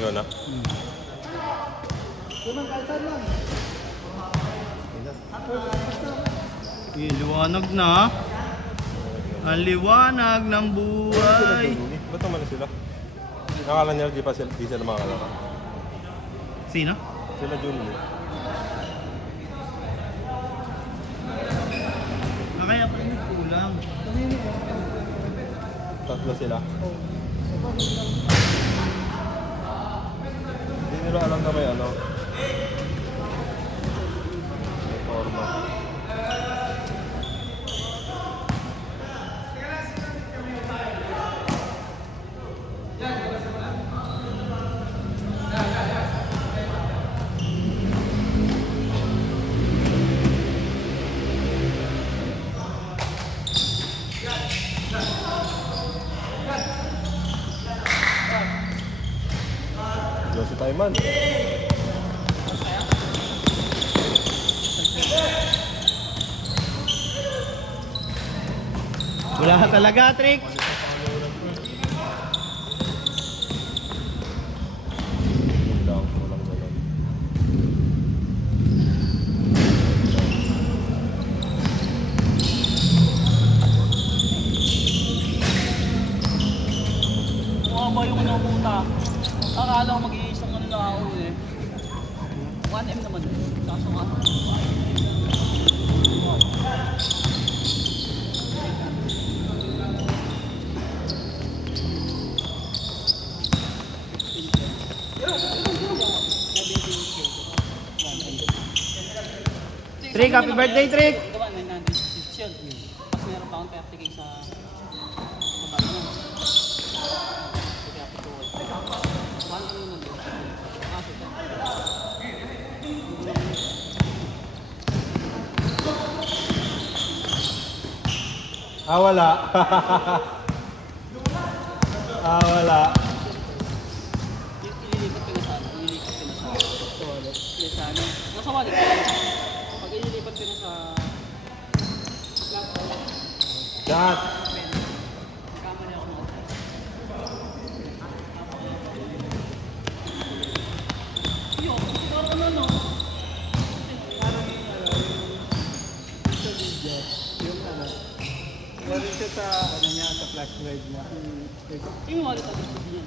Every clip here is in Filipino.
Ikaw na. Liwanag na. Ang liwanag ng buhay. Ba't naman sila? Nakala niya, di sila makakalala. Sino? Sila Junli. Kaya pa rin kulang. Tatlo sila. Hindi nila alam na may ano. May forma. Si Taiman. Wala ka talaga, Trick. Yun lang, walang ganun. Mukha yung ano puta. Akala ko mag-iisang ano na ako eh. 1M naman eh. Kaso nga. Trick, happy birthday, Trick. Gawa, 900 shield. Tapos meron pa akong 30k sa baba na. Kaya ako to. Mahal ko yun nandun. Kaso ito. Wala. Wala. Ililipat ko na sa ano. Ililipat ko na sa wallet. Sa ano. Nasa wallet ko. Pag ililipat ko na sa Chat. kamera ako ng yo, parang ano? Meron siya sa, ano niya, sa flash drive niya. Yung wallet ako sa diyan.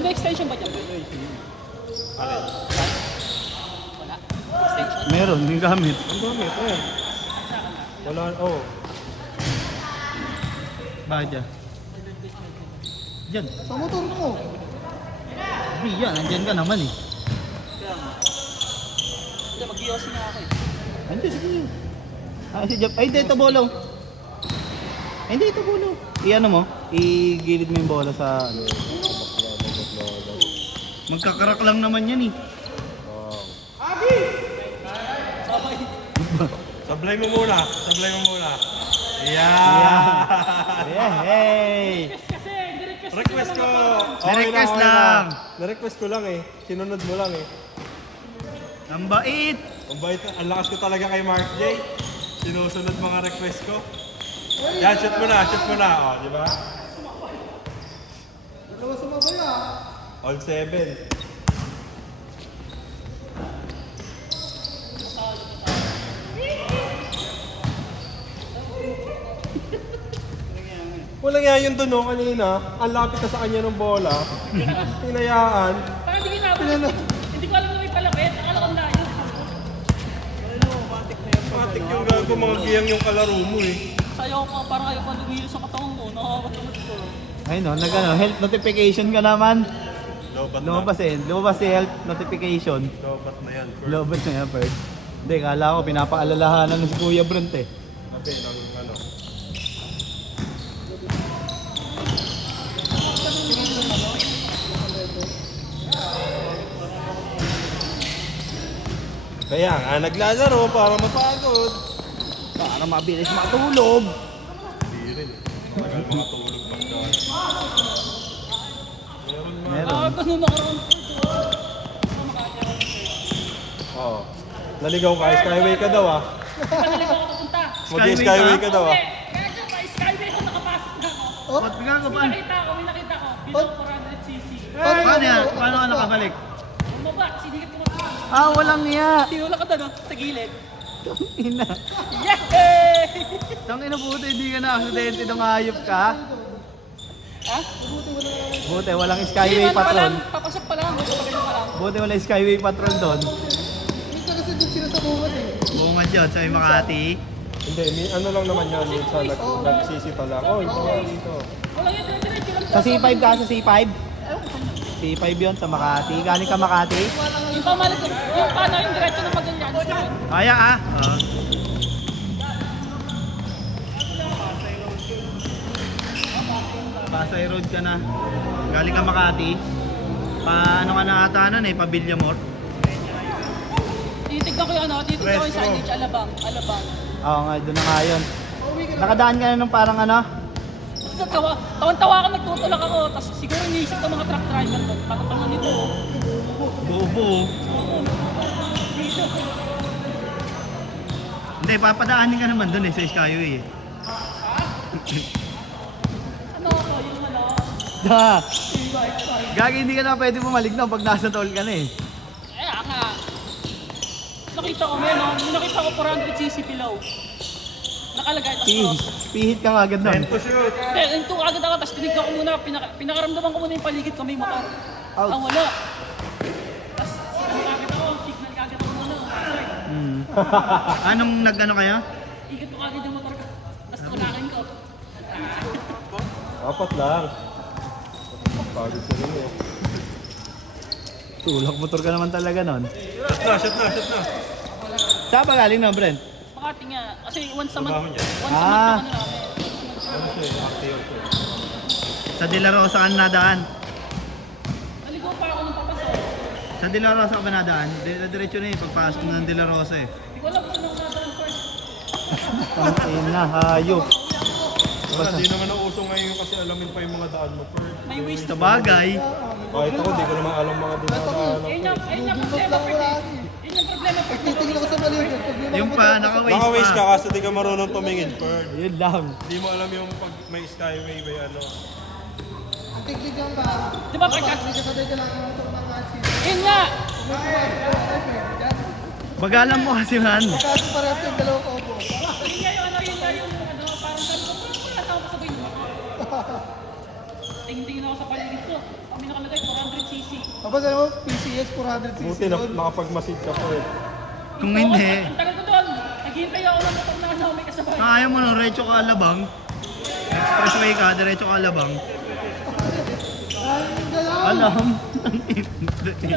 May extension ba dyan? Wala. Extension? Meron, yung gamit. Ang gamit eh. Wala, Bakit dyan? Dyan. Sa motor ko. Hindi yan, nandyan ka naman eh. Kaya nga. Hindi, mag-iossi na ako eh. Hindi, sige. Si Jeff. Ay, hindi, ito bolo. Ay, hindi, ito bolo. I-ano mo? I-gilid mo yung bola sa... Magkakarak lang naman yan eh. Sabay. Sablay mo muna. Sablay mo muna. Yeah, hey! Kasi, direct kasi. Request ko. Request lang. Na-request ko lang eh. Sinunod mo lang eh. Ang bait! Ang bait, ang lakas ko talaga kay Mark J. Sinusunod mga request ko. Yan, shoot mo na, shoot mo na. O, di ba? Dalawa sumabay ah. All 7. Walang yan yung doon kanina. Ang lapit na sa kanya ng bola. Hinayaan. Parang hindi kinabot. Hindi ko alam na may palapit. Akala ko layo. Matik yung gago, mga giyang yung kalaro mo eh. Sayo ko, parang ayaw pa lumilo sa katawan ko. Nakakatamad ko. Ay no, health notification ka naman. Lobat na. Lumabas si health notification. Lobat na yan. First. Lumabas na yan first. Hindi, kala ko pinapaalalahanan ng si Kuya Brent eh. Sabi ng ano. Kaya nga, naglalaro para mapagod. Para mabilis matulog. Hindi rin. Tagal makatulog ng dahil. Meron Meron. Ganun nakaroon po ito. Oo. Naligaw ka, Skyway ka daw ah. Naligaw ako papunta. Mag-Skyway ka daw ah. Medyo pa, Skyway ko nakapasok na ako. Ba't nga ka pa? May nakita ko. Below 400cc. Paano yan? Paano ka nakabalik? Bumaba, sinigit ko mga. Walang niya. Tinulak ka doon, sa gilid. Ina. Yay! Tangina buti hindi ka na-aksidente nung hayop ka. Ha? Buti walang Skyway patrol. Papasok pa lang, papasok pa lang. Buti walang Skyway patrol doon. Minsan kasi doon sila sa bungad eh. Bungad yun sa may Makati. Hindi, ano lang naman yan. Minsan nagsisita lang. Oh, ito nga dito. Wala yan, dire-diretso lang. Sa C5 ka, sa C5? C5 yun sa Makati. Galing ka Makati? Yung pamalit ko, yung paano yung diretso ng Magallanes. Kaya ah. Pasay Road ka na. Galing ka Makati. Paano ka na ata nun eh? Pabilyamor? Titignan ko yung ano, titignan ko yung signage, Alabang. Oo nga, doon na nga yun. Nakadaan ka na nung parang ano? Tawan-tawa ako, nagtutulak ako, tapos siguro iniisip ko mga truck driver doon. Patatangan nito. Bobo. Hindi, papadaanin ka naman doon eh sa Skyway eh. Ano ako, yung ano, Da! Gagi, hindi ka na pwede bumalik na pag nasa toll ka na eh. nga. Nakita ko, may nakita ko 400cc below. Nakalagay, tapos cross. Pihit ka nga agad nun. Time to shoot. Hindi, nito agad ako, tapos tinignan ko muna, pinakaramdaman ko muna yung paligid ko, may motor. Ouch. Wala. Tapos signal agad ako, signal agad ako muna. Anong nag-ano kaya? Ikot ko agad yung motor ko. Tapos tulakin ko. Apat lang. Pagod sa rin eh. Tulak motor ka naman talaga nun. Shot na. Saan ba galing na, Brent? Makati nga, kasi once a month, Trabaho niya. once a month Ah. yung ano namin. Ano siya eh, active siya. Sa De La Rosa ka nadaan. Naligo pa ako nung papasok. Sa De La Rosa ka ba nadaan? Diretso na eh, pagpasok ng De La Rosa eh. Hindi ko alam kung anong nadaan first. Tangin na, hayop. Wala, di naman nauso ngayon kasi alamin pa yung mga daan mo. Per. May waste Sa bagay. Kahit ako, di ko naman alam mga dinadaanan. Yun yung problema first eh. Yun yung problema first. Titigil ako sa maliit. Yung pa, naka-waste Naka-waste ka pa. kasi di ka marunong tumingin, Per. Yun lang. Di mo alam yung pag may skyway ba yung ano. Ang tiglig lang ba? Di ba pagka, Hindi ka sabay ka lang ang motor ng kasi. yun nga. Bagalan mo kasi man. Kasi parehas yung dalawang kaupo. Yun nga yung ano, parang sabi ko, wala na ako sa mo. Tingin-tingin ako sa paligid ko. Kami nakalagay 400cc. Tapos ano, PCS 400cc. Buti na nakapag-masid ka, Per. Kung hindi, Ang tagal ko doon. Naghihintay ako ng motor na ano, may kasabay. kung ayaw mo nung diretso ka Alabang, expressway ka, diretso ka Alabang. Alam. Hindi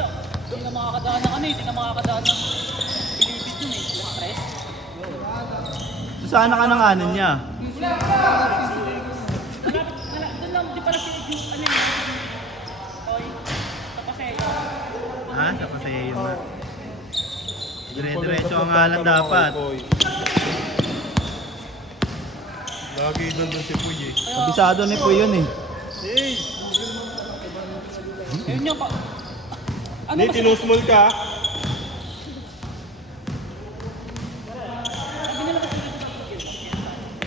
na makakadaan ng ano eh, hindi na makakadaan ng pilipit yun eh. Stress. Sana ka ng kanan niya. Doon lang, di pala yung ano yun. Oy, tapasaya. Ha? Sa pasaya yun na. Dire-diretso ang ngalan dapat. Lagi doon si Puy eh. Kabisado ni po yun eh. Hey! Ayun yung pa. Ano Hindi, kasi? tinusmol ka. Sabi nila kasi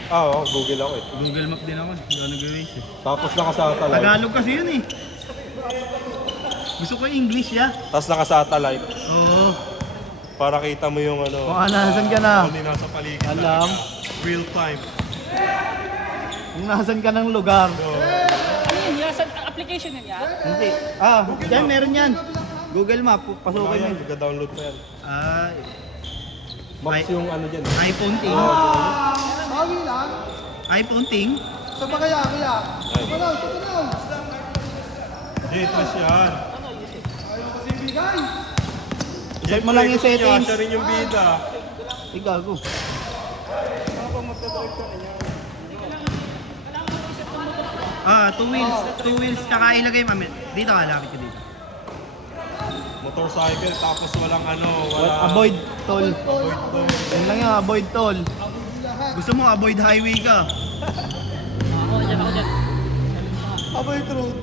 Oo, Google ako eh. Google Map din ako. Hindi ako nag-waste eh. Tapos nakasatellite. Tagalog kasi yun eh. Gusto ko English ya. Tapos nakasatellite. Oo. Para kita mo yung ano. Kung nasan ka na. Kung hindi nasa paligid. Alam. talaga. Real time. Kung nasan ka ng lugar. So, ano yun, yasan, application yun yan? Hindi. Diyan meron yan. Google Map. Pasukin mo. ayan, yun. nag-download pa yan. Ay. Maps yung ano dyan. iPhone ting. Bawi lang. iPhone ting. Sa bagaya. Tutunaw. J3 yan. Ano bigay. Set mo lang yung Gusto niya, settings. Siya rin yung bida. Igago. Ah, 2 wheels. 2 wheels, tsaka ilagay mo. Dito ka, lapit ka dito. Motorcycle, tapos walang ano, wala... Avoid toll. Avoid toll. Yan lang yung avoid toll. Lahat. Gusto mo avoid highway ka. Ako dyan, ako dyan. Avoid road.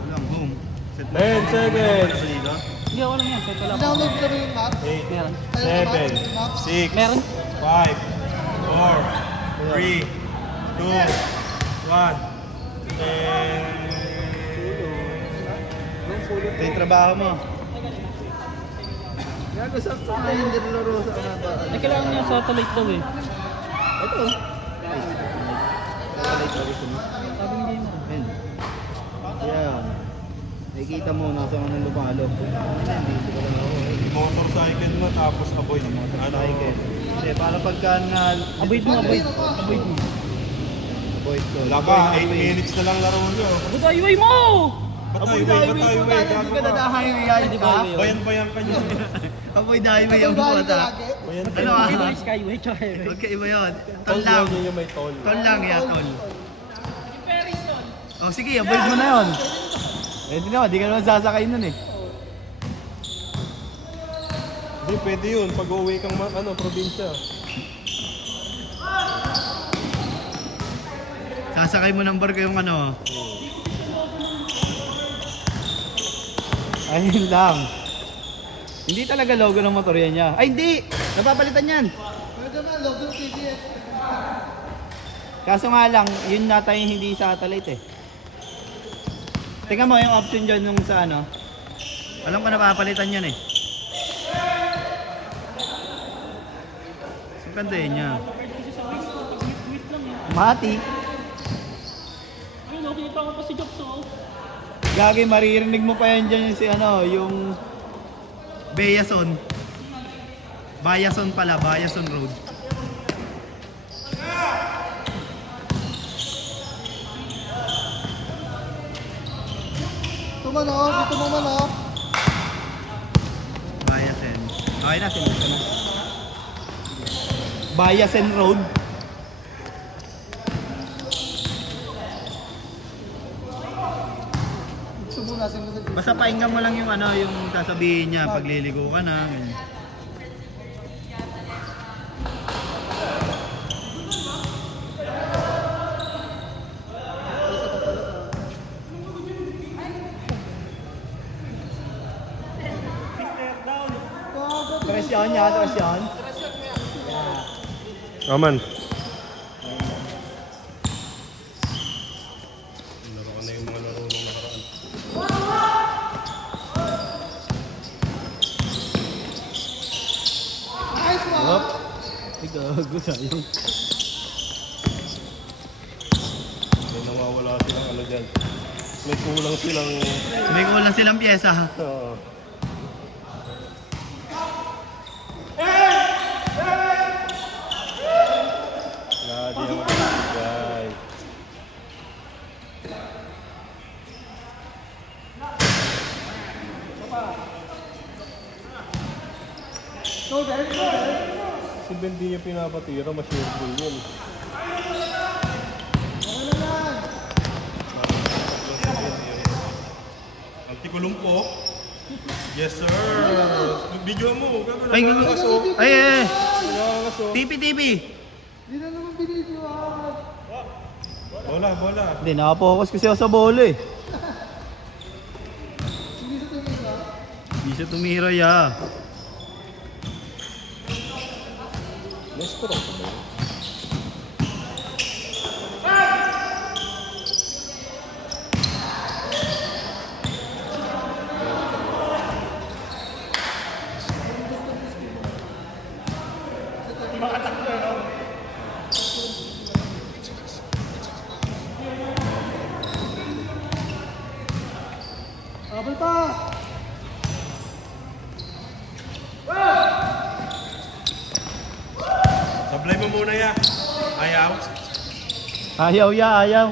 Walang home. Set mo. 10 seconds. Ano ba dito? Hindi ako lang yan, kahit wala ako. Download ko na yung map. 8, Meron. 7, 6, Meron? 5, 4, 3, 2, 1. Ito yung trabaho mo. Gago sa mga hindi laro sa ano ba? Eh, kailangan niya satellite daw eh. Ito. Sabi ng gamer. Ayan. Yan. Nakikita mo nasa mga lumalo. Dito ko lang ako. Motorcycle mo, tapos avoid. Motorcycle. Kasi para pagka na... Avoid mo, avoid. Avoid mo. Avoid ko. Wala pa, 8 minutes na lang laro nyo. Avoid highway mo! Ba't highway? Gago Hindi ka ka. nadahighway Hindi ka. ba highway yun? Bayan-bayan ka nyo. Avoid highway ang Avoid bata. lagi. Bayan Ano Hindi ba ah? yung skyway tsaka highway? Okay iba yun. Tol Tol lang. yun yung may toll. Tol lang yan, tol. Oh sige, avoid mo na yun. Eh di naman, di ka naman sasakay nun eh. Hindi, pwede yun. Pag uwi kang probinsya. Sasakay mo ng barko yung ano. Ayun lang. Hindi talaga logo ng motor yan niya. Ay hindi! Napapalitan yan! Pwede na, logo ng PCS. Kaso nga lang, yun nata yung hindi satellite eh. Tingnan mo yung option dyan nung sa ano. Alam ko napapalitan yan eh. So ganda yun niya. Mati. Ayun, nakita ko pa si Jobs oh. Gagi, maririnig mo pa yan dyan yung si ano, yung Bayason. Bayason pala, Bayason Road. Tumanok, dito mo manok. Bayasen. Okay na, sinunod ka na. Bayasen Road. Gusto mo na, sinunod. Basta pakinggan mo lang yung ano, yung sasabihin niya pag liligo ka na. ganyan. Presyon niya, presyon. Aman. Laro ko na yung mga laro nung nakaraan. Nice one! Hop. Ay, gago, sayang. May nawawala silang ano dyan. May kulang silang... May kulang silang pyesa. Oo. Lagi ang bigay. Go there, go there. Si Ben di niya pinapatira, ma-sure ball yun. Okay na yan. Antikulong po. Yes sir. Video mo. Ay, ay, ay. Nangangaso. TV. Hindi na naman binidyoan. Bola, bola. Hindi, nakapokus kasi ako sa bola eh. Hindi sa tumira. Hindi siya tumira ya. Next ko. Abel pa! Sablay mo muna ya. Ayaw. Ayaw ya, ayaw.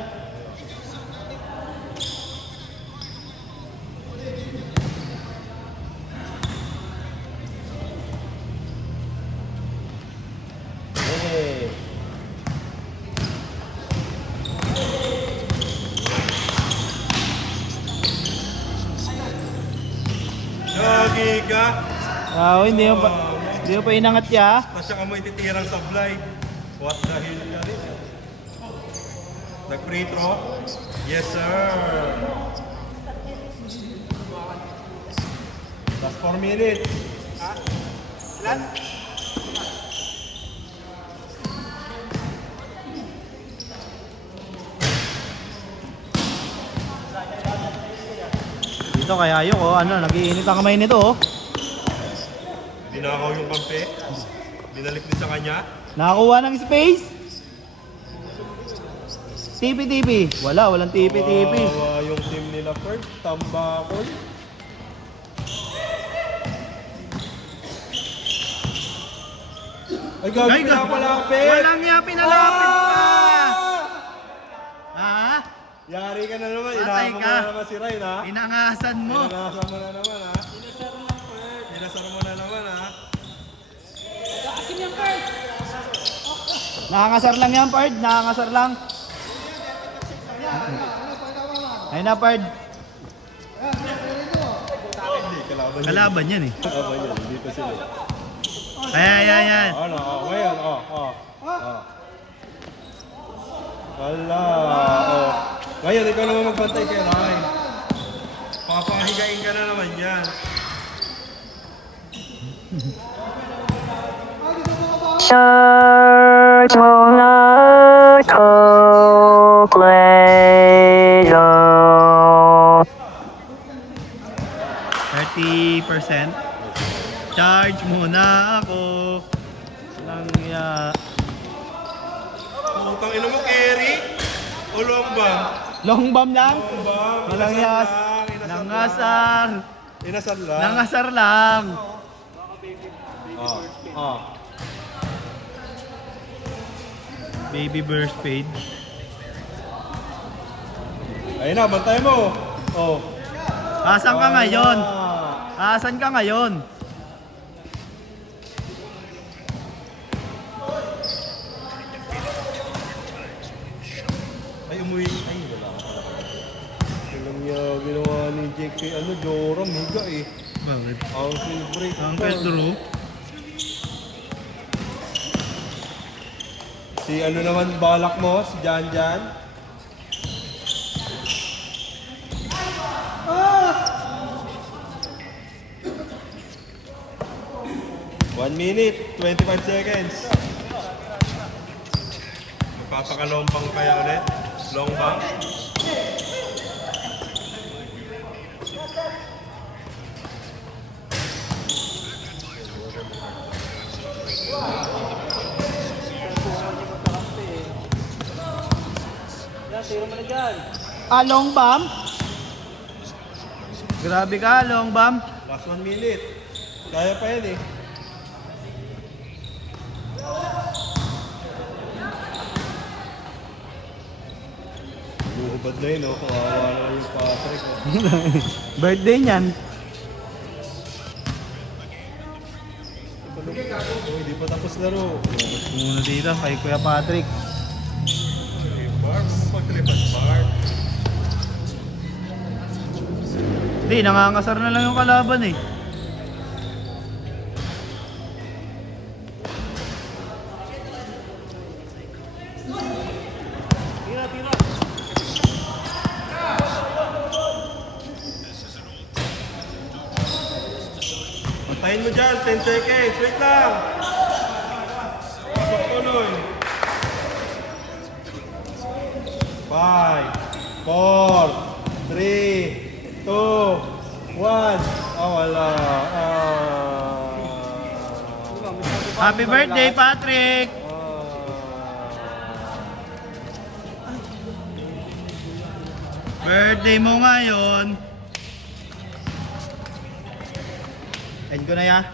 giga. Hindi mo pa inangat ya. Tapos siya amoy titirang sablay. What the hell ka rin? Nag-free throw? Yes, sir. Last 4 minutes. Ilan? Dito kaya yung nagiinit ang kamay nito oh. Binakaw yung kampe. Binalik din sa kanya. Nakakuha ng space. TP. Walang TP. Wawa yung team nila Ferd. Tambakol. Ay, gabi pinapalapit. Walang niya pinalapit pa. Ha? Yari ka na naman. Patay Inahamon mo ka. na naman si Ryan, ha? Inangasan mo. Inangasan mo na naman, ha? Inasar mo na naman, ha? Nakangasar lang yan, Pard. Nakangasar lang. Ayun na, Pard. Hindi, kalaban yun. Kalaban yan eh. Kalaban yun. Dito sila. Ayan. Ano? Ngayon, Wala. Ngayon, ikaw naman magbantay kay Ryan. Papahigain ka na naman yan. Search muna calculator. 30%. Charge muna ako. Lang ya. Putang ina mo, Kerry? O Lombang? Long bomb lang. Lombang. Walang yas. Nangasar. Inasar lang. Nangasar lang. Baby burst fade. Ayun na, bantay mo. Oh. Asan ka ngayon? Ah. Asan ka ngayon? Ay, umuwi. Ay, wala. Alam niya, ginawa ni Jake kay Joram, higa eh. Bakit? Ankle break. Uncle Drew. Si naman balak mo, si Jan. 1 minute, 25 seconds. Magpapakalombang kaya ulit. Long bang. Long bomb? Grabe ka, long bomb. Last 1 minute. Kaya pa yan eh. Buhubad na yun, oh. Kawawa na yung Patrick. Oh. Birthday niyan. Oh, hindi pa tapos laro. Muna dito kay Kuya Patrick. Okay, bar. Magpagkalipas bar. Hindi, nangangasar na lang yung kalaban eh. Patayin mo dyan, 10 seconds. Wait lang. Pasok tuloy. 5, 4, 3, 2, 1. Wala. Happy birthday, Patrick! Birthday mo ngayon. End ko na ya.